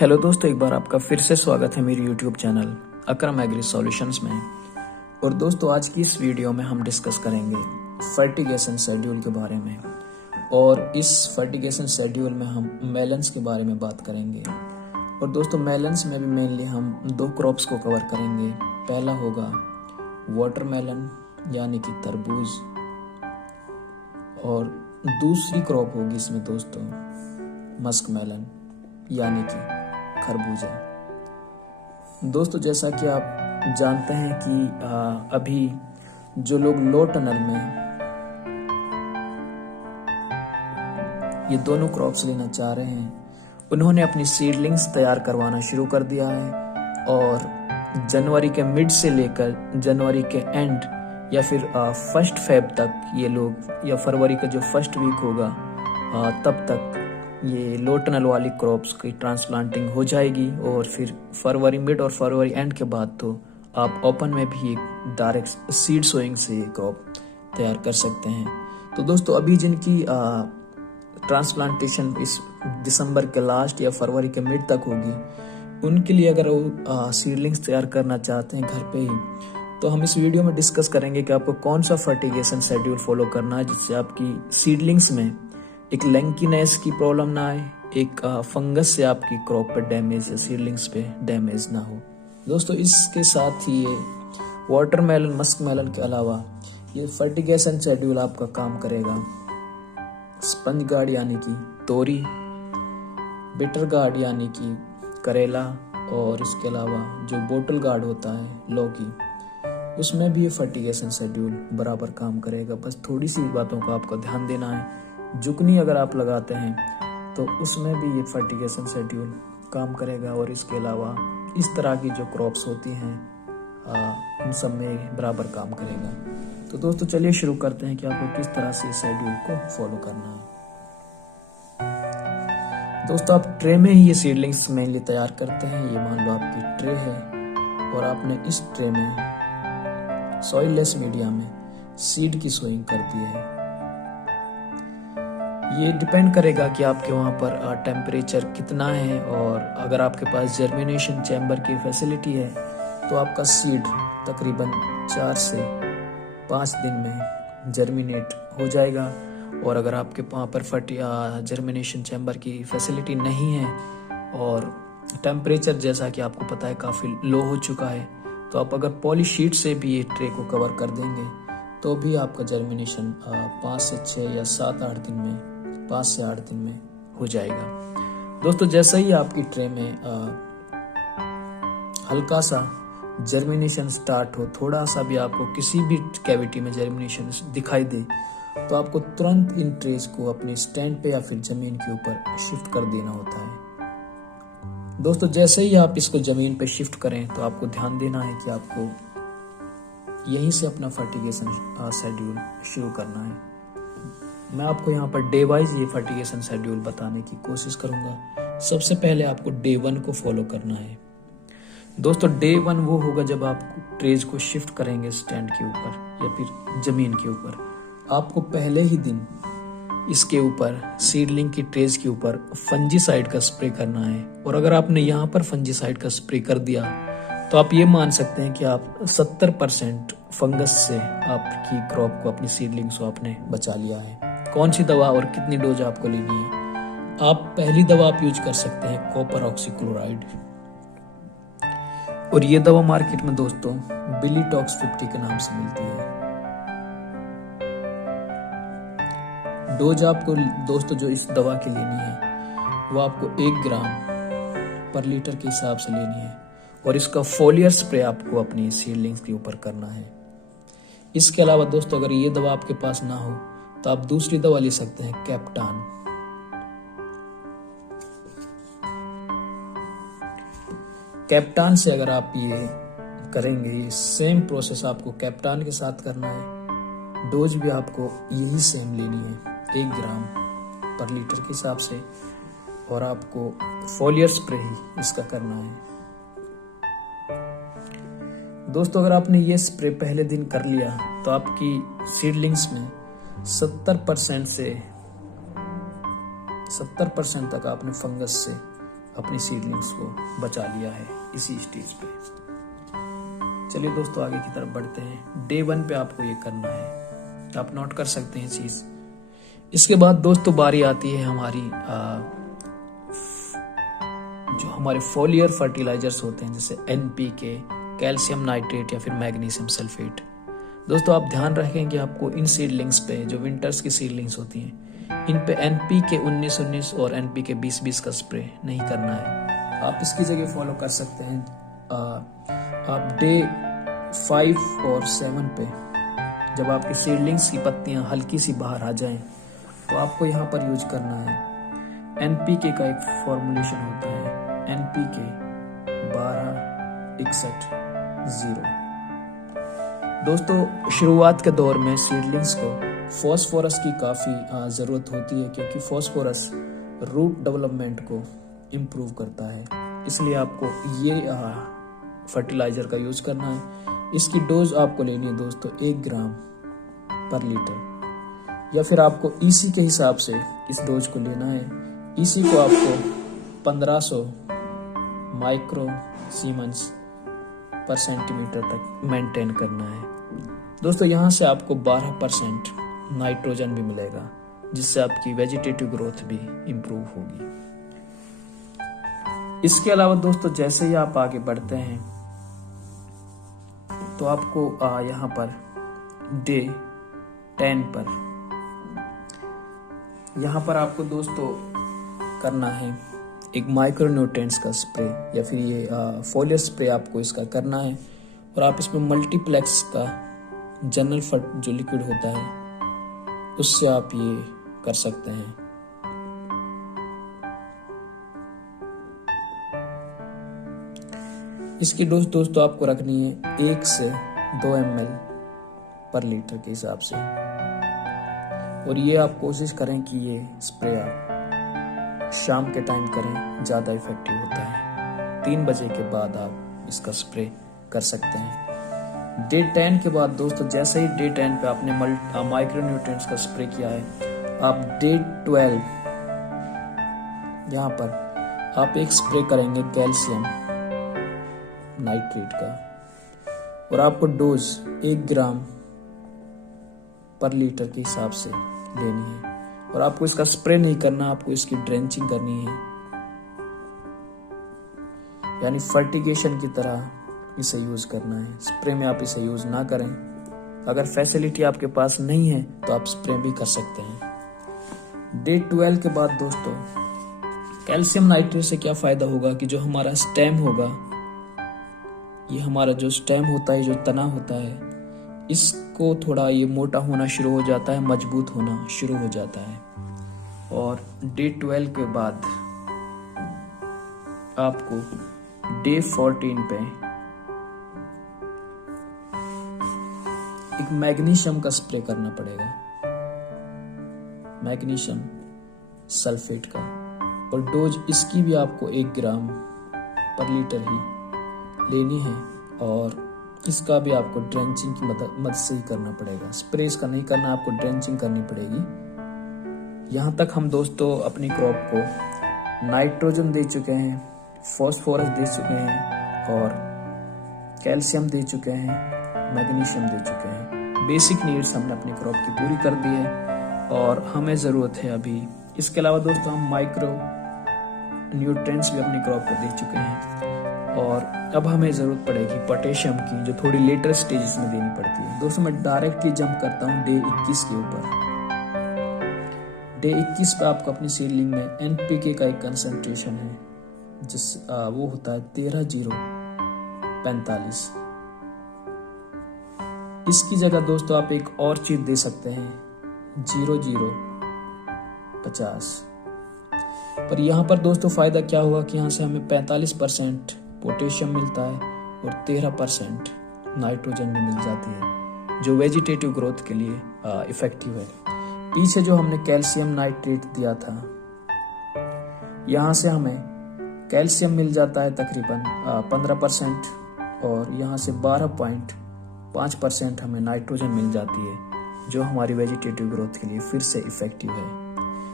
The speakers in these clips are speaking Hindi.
हेलो दोस्तों, एक बार आपका फिर से स्वागत है मेरी यूट्यूब चैनल अकरम एग्री सॉल्यूशंस में। और दोस्तों, आज की इस वीडियो में हम डिस्कस करेंगे फर्टिगेशन शेड्यूल के बारे में। और इस फर्टिगेशन शेड्यूल में हम मेलन्स के बारे में बात करेंगे। और दोस्तों, मेलन्स में भी मेनली हम दो क्रॉप्स को कवर करेंगे। पहला होगा वाटरमेलन यानी कि तरबूज, और दूसरी क्रॉप होगी इसमें दोस्तों मस्क मेलन यानी कि खरबूजा। दोस्तों, जैसा कि आप जानते हैं कि अभी जो लोग लो टनल में ये दोनों क्रॉप्स लेना चाह रहे हैं, उन्होंने अपनी सीडलिंग्स तैयार करवाना शुरू कर दिया है। और जनवरी के मिड से लेकर जनवरी के एंड या फिर 1 फेब तक ये लोग, या फरवरी का जो फर्स्ट वीक होगा तब तक ये लो टनल वाली क्रॉप्स की ट्रांसप्लांटिंग हो जाएगी। और फिर फरवरी मिड और फरवरी एंड के बाद तो आप ओपन में भी एक डायरेक्ट सीड सोइंग से ये क्रॉप तैयार कर सकते हैं। तो दोस्तों, अभी जिनकी ट्रांसप्लांटेशन इस दिसंबर के लास्ट या फरवरी के मिड तक होगी, उनके लिए अगर वो सीडलिंग्स तैयार करना चाहते हैं घर पे ही, तो हम इस वीडियो में डिस्कस करेंगे कि आपको कौन सा फर्टिगेशन शेड्यूल फॉलो करना है जिससे आपकी सीडलिंग्स में एक लैंकीनेस की प्रॉब्लम ना आए, एक फंगस से आपकी क्रॉप पे डैमेज या सीडलिंग्स पे डैमेज ना हो। दोस्तों, इसके साथ ही ये वाटरमेलन मस्क मेलन के अलावा ये फर्टिगेशन शेड्यूल आपका काम करेगा स्पंज गार्ड यानी कि तोरी, बिटर गार्ड यानी कि करेला, और इसके अलावा जो बोटल गार्ड होता है लौकी, उसमें भी ये फर्टिगेशन शेड्यूल बराबर काम करेगा। बस थोड़ी सी बातों का आपको ध्यान देना है। जुकनी अगर आप लगाते हैं तो उसमें भी ये फर्टिगेशन शेड्यूल काम करेगा। और इसके अलावा इस तरह की जो क्रॉप्स होती हैं उन सब में बराबर काम करेगा। तो दोस्तों, चलिए शुरू करते हैं कि आपको किस तरह से शेड्यूल को फॉलो करना है। दोस्तों, आप ट्रे में ही ये सीडलिंग्स मेनली तैयार करते हैं। ये मान लो आपकी ट्रे है और आपने इस ट्रे में सॉइललेस मीडिया में सीड की सोइंग कर दी है। ये डिपेंड करेगा कि आपके वहाँ पर टेम्परेचर कितना है, और अगर आपके पास जर्मिनेशन चैम्बर की फैसिलिटी है तो आपका सीड तकरीबन 4 से 5 दिन में जर्मिनेट हो जाएगा। और अगर आपके वहाँ पर जर्मिनेशन चैम्बर की फैसिलिटी नहीं है और टेम्परेचर जैसा कि आपको पता है काफ़ी लो हो चुका है, तो आप अगर पॉली शीट से भी ये ट्रे को कवर कर देंगे तो भी आपका जर्मिनेशन 5 से 6 या 7-8 दिन में 5 से 8 दिन में हो जाएगा। दोस्तों, जैसे ही आपकी ट्रे में हल्का सा जर्मिनेशन स्टार्ट हो, थोड़ा सा भी आपको किसी भी कैविटी में जर्मिनेशन दिखाई दे, तो आपको तुरंत इन ट्रेस को अपने स्टैंड पे या फिर जमीन के ऊपर शिफ्ट कर देना होता है। दोस्तों, जैसे ही आप इसको जमीन पे शिफ्ट करें तो आपको ध्यान देना है कि आपको यहीं से अपना फर्टिगेशन शेड्यूल शुरू करना है। मैं आपको यहाँ पर डे वाइज ये फर्टिगेशन शेड्यूल बताने की कोशिश करूंगा। सबसे पहले आपको डे 1 को फॉलो करना है। दोस्तों, डे 1 वो होगा जब आप ट्रेज को शिफ्ट करेंगे स्टैंड के ऊपर या फिर जमीन के ऊपर। आपको पहले ही दिन इसके ऊपर सीडलिंग की ट्रेज के ऊपर फंजीसाइड का स्प्रे करना है। और अगर आपने यहाँ पर फंजीसाइड का स्प्रे कर दिया तो आप ये मान सकते हैं कि आप 70% फंगस से आपकी क्रॉप को, अपनी सीडलिंग्स को आपने बचा लिया है। कौन सी दवा और कितनी डोज आपको लेनी है? आप पहली दवा आप यूज कर सकते हैं कॉपर ऑक्सीक्लोराइड, और ये दवा मार्केट में दोस्तों बिलीटॉक्स 50 के नाम से मिलती है। डोज आपको दोस्तों जो इस दवा की लेनी है वो आपको 1 ग्राम पर लीटर के हिसाब से लेनी है। और इसका फोलियर स्प्रे आपको अपनी सीडलिंग्स के ऊपर करना है। इसके अलावा दोस्तों, अगर ये दवा आपके पास ना हो तो आप दूसरी दवा ले सकते हैं कैप्टान। कैप्टान से अगर आप ये करेंगे, ये सेम प्रोसेस आपको कैप्टान के साथ करना है। डोज भी आपको यही सेम लेनी है, 1 ग्राम पर लीटर के हिसाब से, और आपको फोलियर स्प्रे ही इसका करना है। दोस्तों, अगर आपने ये स्प्रे पहले दिन कर लिया तो आपकी सीडलिंग्स में 70% तक आपने फंगस से अपनी सीडलिंग्स को बचा लिया है इसी स्टेज पे। चलिए दोस्तों आगे की तरफ बढ़ते हैं। डे 1 पे आपको ये करना है, आप नोट कर सकते हैं चीज। इसके बाद दोस्तों बारी आती है हमारी जो हमारे फोलियर फर्टिलाइजर्स होते हैं, जैसे NPK, कैल्शियम नाइट्रेट या फिर मैग्नीशियम सल्फेट। दोस्तों आप ध्यान रखें कि आपको इन सीडलिंग्स पे, जो विंटर्स की सीडलिंग्स होती हैं, इन पे NPK 19-19 और NPK 20-20 का स्प्रे नहीं करना है। आप इसकी जगह फॉलो कर सकते हैं, आप डे 5 और 7 पे जब आपकी सीडलिंग्स की पत्तियां हल्की सी बाहर आ जाएं, तो आपको यहाँ पर यूज करना है NPK का एक फॉर्मुलेशन होता है, NPK 12-61-0। दोस्तों शुरुआत के दौर में सीडलिंग्स को फॉस्फोरस की काफ़ी ज़रूरत होती है, क्योंकि फॉस्फोरस रूट डेवलपमेंट को इम्प्रूव करता है। इसलिए आपको ये फर्टिलाइज़र का यूज़ करना है। इसकी डोज आपको लेनी है दोस्तों 1 ग्राम पर लीटर, या फिर आपको EC के हिसाब से इस डोज को लेना है। EC को आपको 1500 माइक्रो सीमेंस पर सेंटीमीटर तक मेंटेन करना है। दोस्तों यहाँ से आपको 12% नाइट्रोजन भी मिलेगा, जिससे आपकी वेजिटेटिव ग्रोथ भी इम्प्रूव होगी। इसके अलावा दोस्तों जैसे ही आप आगे बढ़ते हैं, तो आपको यहाँ पर डे 10 पर यहाँ पर आपको दोस्तों करना है एक माइक्रोन्यूट्रिएंट्स का स्प्रे, या फिर ये फोलियर स्प्रे आपको इसका करना है। और आप इसमें मल्टीप्लेक्स का जनरल फर्ट जो लिक्विड होता है, उससे आप ये कर सकते हैं। इसकी डोज दोस्तों आपको रखनी है 1 से 2 ml पर लीटर के हिसाब से। और ये आप कोशिश करें कि ये स्प्रे आप शाम के टाइम करें, ज़्यादा इफेक्टिव होता है। 3 बजे के बाद आप इसका स्प्रे कर सकते हैं। डे 10 के बाद दोस्तों जैसे ही डे 10 पे आपने माइक्रोन्यूट्रिएंट्स का स्प्रे किया है, आप डे 12 यहाँ पर आप एक स्प्रे करेंगे कैल्शियम नाइट्रेट का, और आपको डोज 1 ग्राम पर लीटर के हिसाब से लेनी है। और आपको इसका स्प्रे नहीं करना, आपको इसकी ड्रेंचिंग करनी है, यानी फर्टिगेशन की तरह इसे यूज करना है। स्प्रे में आप इसे यूज ना करें। अगर फैसिलिटी आपके पास नहीं है तो आप स्प्रे भी कर सकते हैं। डे 12 के बाद दोस्तों कैल्शियम नाइट्रेट से क्या फायदा होगा कि जो हमारा स्टेम होगा, ये हमारा जो स्टेम होता है, जो तना होता है, इसको थोड़ा ये मोटा होना शुरू हो जाता है, मजबूत होना शुरू हो जाता है। और डे 12 के बाद आपको डे 14 पे एक मैग्नीशियम का स्प्रे करना पड़ेगा, मैग्नीशियम सल्फेट का। और डोज इसकी भी आपको 1 ग्राम पर लीटर ही लेनी है। और इसका भी आपको ड्रेंचिंग की मदद से ही करना पड़ेगा। स्प्रे इसका नहीं करना, आपको ड्रेंचिंग करनी पड़ेगी। यहाँ तक हम दोस्तों अपनी क्रॉप को नाइट्रोजन दे चुके हैं, फॉस्फोरस दे चुके हैं, और कैल्शियम दे चुके हैं, मैग्नीशियम दे चुके हैं। बेसिक नीड्स हमने अपनी क्रॉप की पूरी कर दी है, और हमें ज़रूरत है अभी इसके अलावा दोस्तों हम माइक्रो न्यूट्रिएंट्स भी अपनी क्रॉप को दे चुके हैं। और अब हमें ज़रूरत पड़ेगी पोटेशियम की, जो थोड़ी लेटर स्टेजेस में देनी पड़ती है। दोस्तों मैं डायरेक्टली जंप करता हूँ डे 21 के ऊपर। डे 21 पे आपको अपनी सीडलिंग में NPK का एक कंसंट्रेशन है, वो होता है 13-0-45। इसकी जगह दोस्तों आप एक और चीज दे सकते हैं 0-0-50। पर यहाँ पर दोस्तों फायदा क्या हुआ कि यहाँ से हमें 45% पोटेशियम मिलता है और 13% नाइट्रोजन भी मिल जाती है, जो वेजिटेटिव ग्रोथ के लिए इफेक्टिव है। पीछे जो हमने कैल्शियम नाइट्रेट दिया था, यहाँ से हमें कैल्शियम मिल जाता है तकरीबन 15%, और यहाँ से 12.5% हमें नाइट्रोजन मिल जाती है, जो हमारी वेजिटेटिव ग्रोथ के लिए फिर से इफेक्टिव है।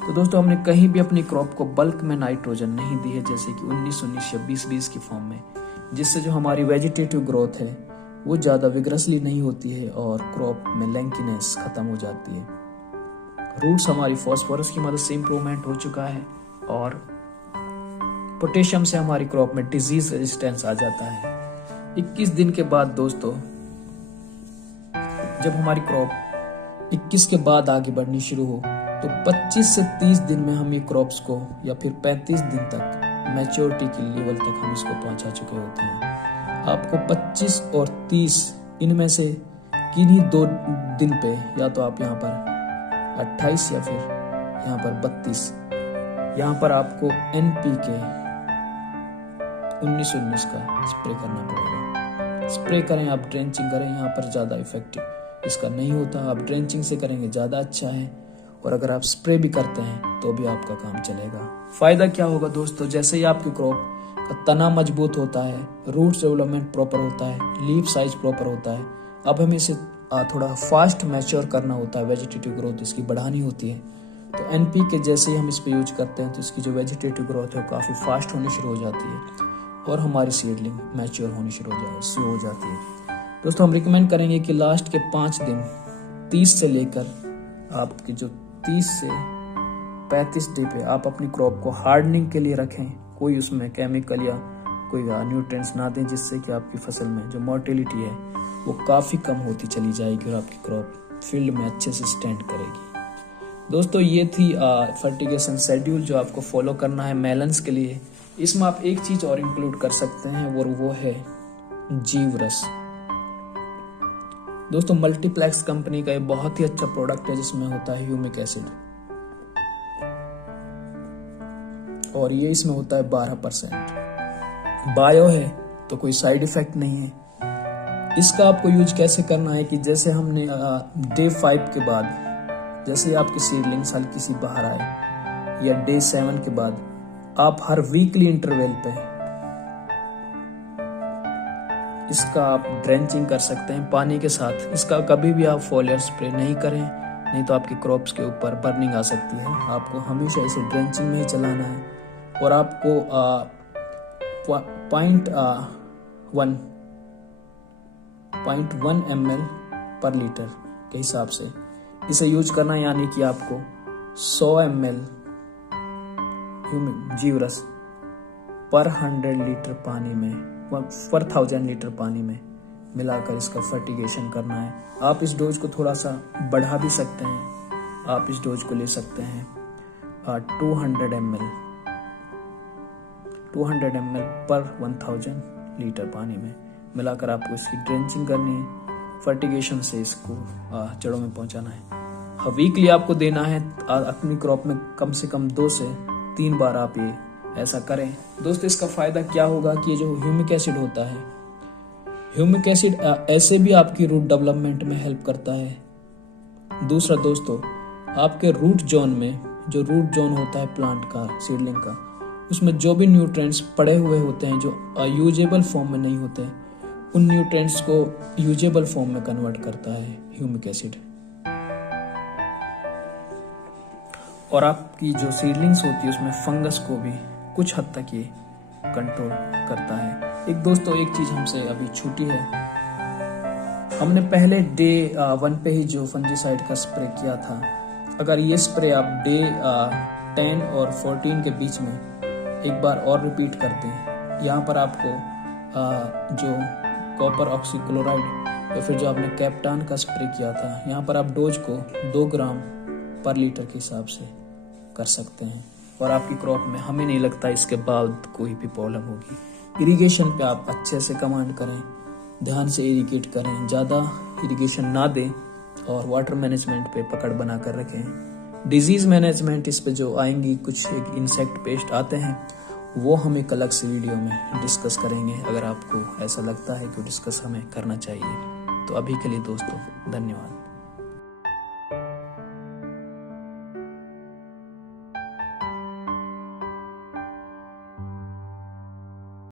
तो दोस्तों हमने कहीं भी अपनी क्रॉप को बल्क में नाइट्रोजन नहीं दी है, जैसे कि 19-19 या 20-20 की फॉर्म में, जिससे जो हमारी वेजिटेटिव ग्रोथ है वो ज़्यादा विग्रसली नहीं होती है और क्रॉप में लैंकीनेस खत्म हो जाती है। रूट्स हमारी फॉस्फोरस की मदद से इम्प्रूवमेंट हो चुका है और पोटेशियम से हमारी क्रॉप में डिजीज रेजिस्टेंस आ जाता है। 21 दिन के बाद दोस्तों जब हमारी क्रॉप 21 के बाद आगे बढ़नी शुरू हो तो 25 से 30 दिन में हम ये क्रॉप्स को या फिर 35 दिन तक मैच्योरिटी की लेवल तक हम इसको पहुंचा चुके होते हैं। आपको 25 और 30 इनमें से किन्हीं 2 दिन पे या तो आप यहाँ पर 28 या फिर यहाँ पर 32 यहाँ पर आपको NPK 19-19 का स्प्रे करना पड़ेगा। स्प्रे करें, आप ड्रेंचिंग करें, यहाँ पर ज़्यादा इफेक्टिव इसका नहीं होता। आप ड्रेंचिंग से करेंगे ज़्यादा अच्छा है और अगर आप स्प्रे भी करते हैं तो भी आपका काम चलेगा। फायदा क्या होगा दोस्तों, जैसे ही आपकी क्रॉप का तना मजबूत होता है, रूट्स डेवलपमेंट प्रॉपर होता है, लीफ साइज प्रॉपर होता है, अब हमें इसे थोड़ा फास्ट मैच्योर करना होता है, वेजिटेटिव ग्रोथ इसकी बढ़ानी होती है। तो NPK जैसे ही हम इस पे यूज करते हैं तो इसकी जो वेजिटेटिव ग्रोथ है वो काफ़ी फास्ट होनी शुरू हो जाती है और हमारी सीडलिंग मैच्योर होनी शुरू हो जाती है। दोस्तों हम रिकमेंड करेंगे कि लास्ट के 5 दिन 30 से लेकर आपकी जो 30 से 35 डे पे आप अपनी क्रॉप को हार्डनिंग के लिए रखें। कोई उसमें केमिकल या कोई न्यूट्रिएंट्स ना दें, जिससे कि आपकी फसल में जो मोर्टेलिटी है वो काफ़ी कम होती चली जाएगी और आपकी क्रॉप फील्ड में अच्छे से स्टैंड करेगी। दोस्तों ये थी फर्टिगेशन शेड्यूल जो आपको फॉलो करना है मेलन्स के लिए। इसमें आप एक चीज और इंक्लूड कर सकते हैं और वो है जीवरस। दोस्तों मल्टीप्लेक्स कंपनी का ये बहुत ही अच्छा प्रोडक्ट है जिसमें होता है ह्यूमिक एसिड और ये इसमें होता है 12%। बायो है तो कोई साइड इफेक्ट नहीं है। इसका आपको यूज कैसे करना है कि जैसे हमने डे 5 के बाद जैसे ही आपकी सीडलिंग्स हल्की सी बाहर आए या डे 7 के बाद आप हर वीकली इंटरवल पे इसका आप ड्रेंचिंग कर सकते हैं पानी के साथ। इसका कभी भी आप फॉलियर स्प्रे नहीं करें, नहीं तो आपकी क्रॉप्स के ऊपर बर्निंग आ सकती है। आपको हमेशा इसे ड्रेंचिंग में ही चलाना है और आपको 0.1 ml पर लीटर के हिसाब से इसे यूज करना है, यानी कि आपको 100 ml जीवरस पर 100 लीटर पानी में पर 1000 लीटर पानी में मिलाकर इसका फर्टिगेशन करना है। आप इस डोज को थोड़ा सा बढ़ा भी सकते हैं। आप इस डोज को ले सकते हैं 200 ml पर 1000 लीटर पानी में मिलाकर आपको इसकी ड्रेंचिंग करनी है। फर्टिगेशन से इसको जड़ों में पहुंचाना है। वीकली आपको देना है। अपनी क्रॉप में कम से कम 2 से 3 बार आप ये ऐसा करें। दोस्तों इसका फायदा क्या होगा कि ये जो ह्यूमिक एसिड होता है, ह्यूमिक एसिड ऐसे भी आपकी रूट डेवलपमेंट में हेल्प करता है। दूसरा दोस्तों, आपके रूट जोन में जो रूट जोन होता है प्लांट का, सीडलिंग का, उसमें जो भी न्यूट्रिएंट्स पड़े हुए होते हैं जो यूजेबल फॉर्म में नहीं होते, उन न्यूट्रिएंट्स को यूजेबल फॉर्म में कन्वर्ट करता है ह्यूमिक एसिड। और आपकी जो सीडलिंग्स होती है उसमें फंगस को भी कुछ हद तक ये कंट्रोल करता है। एक दोस्तों एक चीज हमसे अभी छूटी है, हमने पहले डे 1 पे ही जो फंजीसाइड का स्प्रे किया था। अगर ये स्प्रे आप डे 10 और 14 के बीच में एक बार और रिपीट करते हैं, यहाँ पर आपको जो कॉपर ऑक्सीक्लोराइड या फिर जो आपने कैप्टान का स्प्रे किया था, यहाँ पर आप डोज को 2 ग्राम पर लीटर के हिसाब से कर सकते हैं और आपकी क्रॉप में हमें नहीं लगता इसके बाद कोई भी प्रॉब्लम होगी। इरिगेशन पे आप अच्छे से कमांड करें, ध्यान से इरिगेट करें, ज़्यादा इरिगेशन ना दें और वाटर मैनेजमेंट पे पकड़ बना कर रखें। डिजीज़ मैनेजमेंट इस पे जो आएंगी, कुछ एक इंसेक्ट पेस्ट आते हैं, वो हम एक अलग से वीडियो में डिस्कस करेंगे। अगर आपको ऐसा लगता है कि डिस्कस हमें करना चाहिए तो अभी के लिए दोस्तों धन्यवाद।